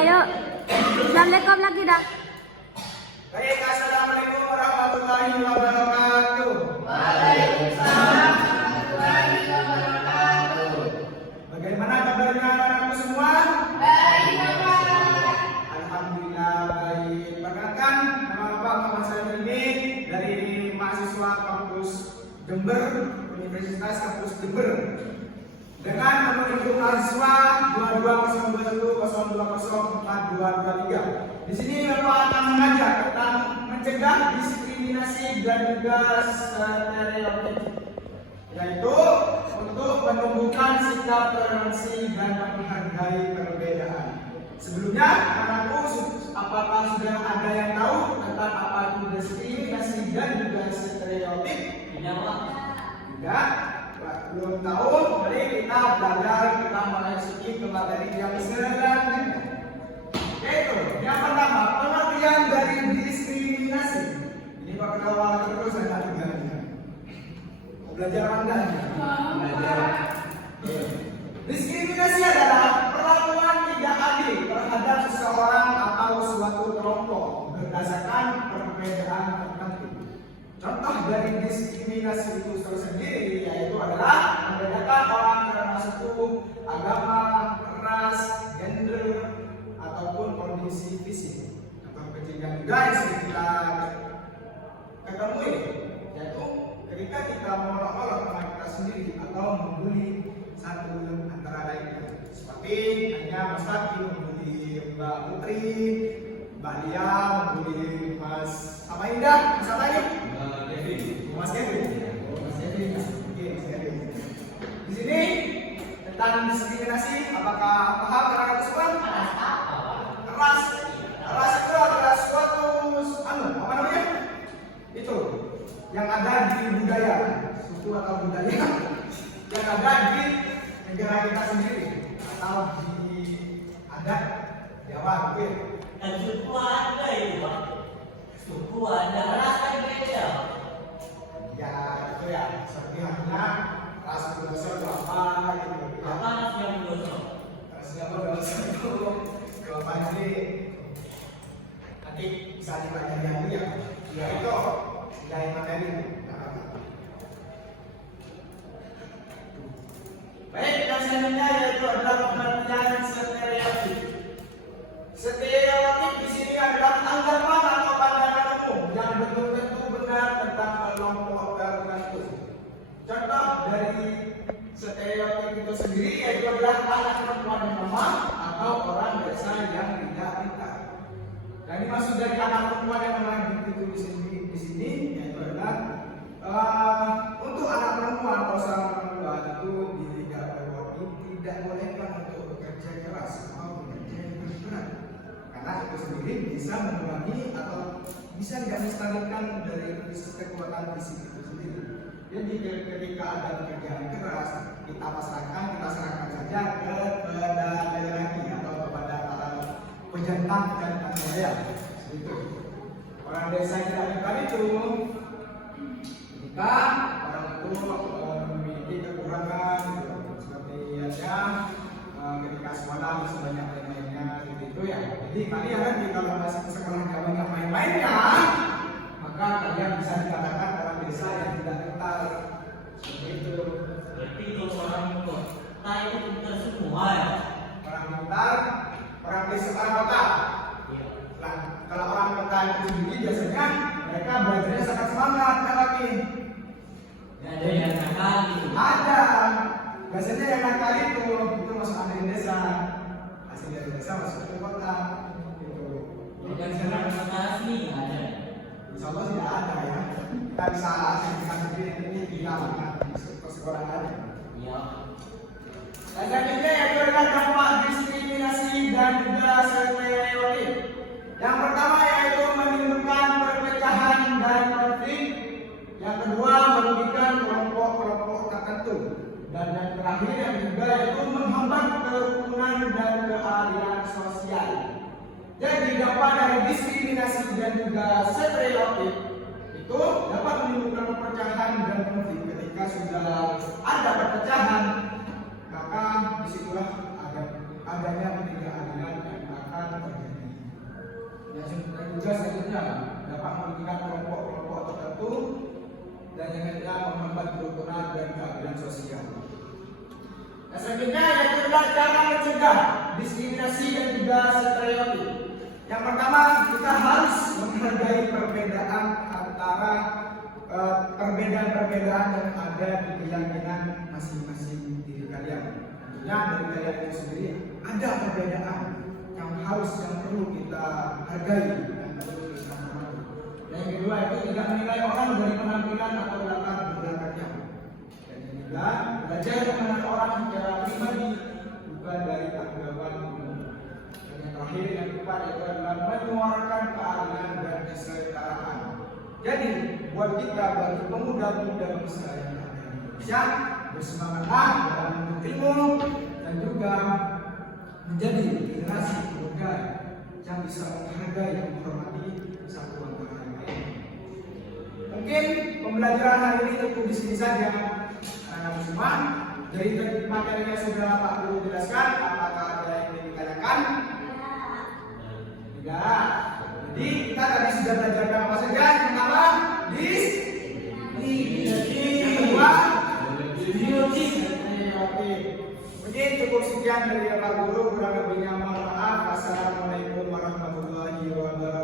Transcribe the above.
Ayo. Assalamualaikum lagi dah. Baik, assalamualaikum warahmatullahi wabarakatuh. Waalaikumsalam warahmatullahi wabarakatuh. Bagaimana kabarnya anak-anakku semua? Baik, Bapak. Alhamdulillah baik. Perkenalkan, nama Bapak Muhammad Salim ini dari mahasiswa kampus Jember, Universitas Kampus Jember. Dengan nomor induk mahasiswa 220102042223. Di sini Bapak akan mengajar tentang mencegah diskriminasi dan juga stereotip, yaitu untuk menumbuhkan sikap toleransi dan menghargai perbedaan. Sebelumnya, anakku, apakah sudah ada yang tahu tentang apa itu diskriminasi dan juga stereotip? Tidak, Pak. Tidak? Belum tahu? Mari kita belajar, kita memasuki ke materi yang selanjutnya. Yaitu, yang pertama, pengertian dari diskriminasi. Ini bakal awal terus ada tiganya. Mau belajar apa enggak? Belajar. Diskriminasi adalah perlakuan tidak adil terhadap seseorang atau suatu kelompok berdasarkan perbedaan tertentu. Contoh dari diskriminasi itu tersendiri yaitu adalah membedakan orang karena suku, agama, ras, gender, ataupun kondisi fisik. Atau kejadian juga yang sering kita ketemui, yaitu ketika kita mengolok-olok teman kita sendiri atau membuli satu antara lainnya. Seperti hanya Mas Fadil membuli Mbak Putri, Mbak Lia membuli Mas apa Indah, Mas apa ini? Mas Kevin. Mas Kevin. Oke, Mas Kevin. Di sini tentang diskriminasi, apakah paham anak-anak semua? Ras. Ras itu adalah suatu apa namanya? Itu yang ada di budaya, suku atau budaya yang ada di negara kita sendiri atau di adat Jawa mungkin. Dan suku ada itu, Pak. Suku ada, rasanya beda. Ya itu ya, seperti halnya ras Budoso itu apa gitu. Apa rasanya Budoso? Rasnya Budoso itu jawabannya ini nanti bisa dipelajari dulu ya. Ya itu nilai materi. Baik, yang selanjutnya yaitu adalah pengertian stereotip. Stereotip di sini adalah anggapan atau pandangan umum yang belum tentu benar tentang kelompok tertentu. Contoh dari stereotip itu sendiri yaitu adalah anak perempuan yang lemah atau orang desa yang tidak pintar. Dan dimaksud dari anak perempuan yang lemah itu di sini yaitu adalah untuk anak perempuan atau seorang perempuan itu tidak bolehkan untuk bekerja keras atau bekerja yang berat. Karena itu sendiri bisa mengurangi atau bisa tidak melestarikan dari kekuatan fisik itu sendiri. Jadi ketika ada pekerjaan keras, kita pasrahkan, kita serahkan saja kepada lelaki atau kepada para pejantan saya. Itu orang desa yang tidak pintar itu, jika orang itu memiliki kekurangan, seperti aja ketika sekolah bisa banyak main-mainnya gitu ya. Jadi kalian kalau masih sekolah nggak banyak main-mainnya, maka kalian bisa dikatakan orang desa yang tidak pintar. Seperti itu. Berarti kalau orang kota itu pintar semua ya? Orang pintar, orang desa, orang kota. Iya. Nah, kalau orang kota itu sendiri biasanya mereka belajarnya sangat semangat kan lagi. Ya, ada yang nakal gitu. Ada. Biasanya yang nakal itu masuk dari desa, asli dari desa masuk ke kota. Gitu. Bukan sekarang kota asli nggak ada. Insya Allah tidak ada ya. Kita bisa asingkan sendiri ini kita makan di sekolah aja. Iya. Dan selanjutnya yaitu adalah dampak diskriminasi dan juga stereotip. Yang pertama yaitu menimbulkan perpecahan dan konflik. Yang kedua merugikan kelompok-kelompok tertentu. Dan yang terakhir yang ketiga yaitu menghambat kerukunan dan keadilan sosial. Jadi dampak dari diskriminasi dan juga stereotip itu dapat menimbulkan perpecahan dan konflik. Ketika sudah ada perpecahan, maka disitulah adanya ketidakadilan yang akan cara mencegah diskriminasi dan juga stereotip. Yang pertama, kita harus menghargai perbedaan antara perbedaan-perbedaan yang ada di keyakinan masing-masing diri kalian. Tentunya dari kalian itu sendiri ada perbedaan yang perlu kita hargai dan perlu kita hormati. Yang kedua itu tidak menilai orang dari penampilan atau latar belakangnya. Dan yang ketiga, belajar mengenal orang secara pribadi bukan dari tanggapan umum. Dan yang terakhir yang keempat itu adalah menyuarakan keadilan dan kesetaraan. Jadi buat kita bagi pemuda-pemuda bangsa yang ada di Indonesia, bersemangatlah dalam menuntut ilmu dan juga menjadi generasi pemuda yang bisa menghargai dan menghormati satu antara lain. Mungkin pembelajaran hari ini cukup di sini saja, anak-anak semua. Dari materinya sudah Pak Guru jelaskan, apakah ada yang ingin ditanyakan? Tidak. Jadi kita tadi sudah belajar apa saja? Yang pertama, yang kedua, stereotip. Mungkin cukup sekian dari Pak Guru, kurang lebihnya mohon maaf. Assalamualaikum warahmatullahi wabarakatuh.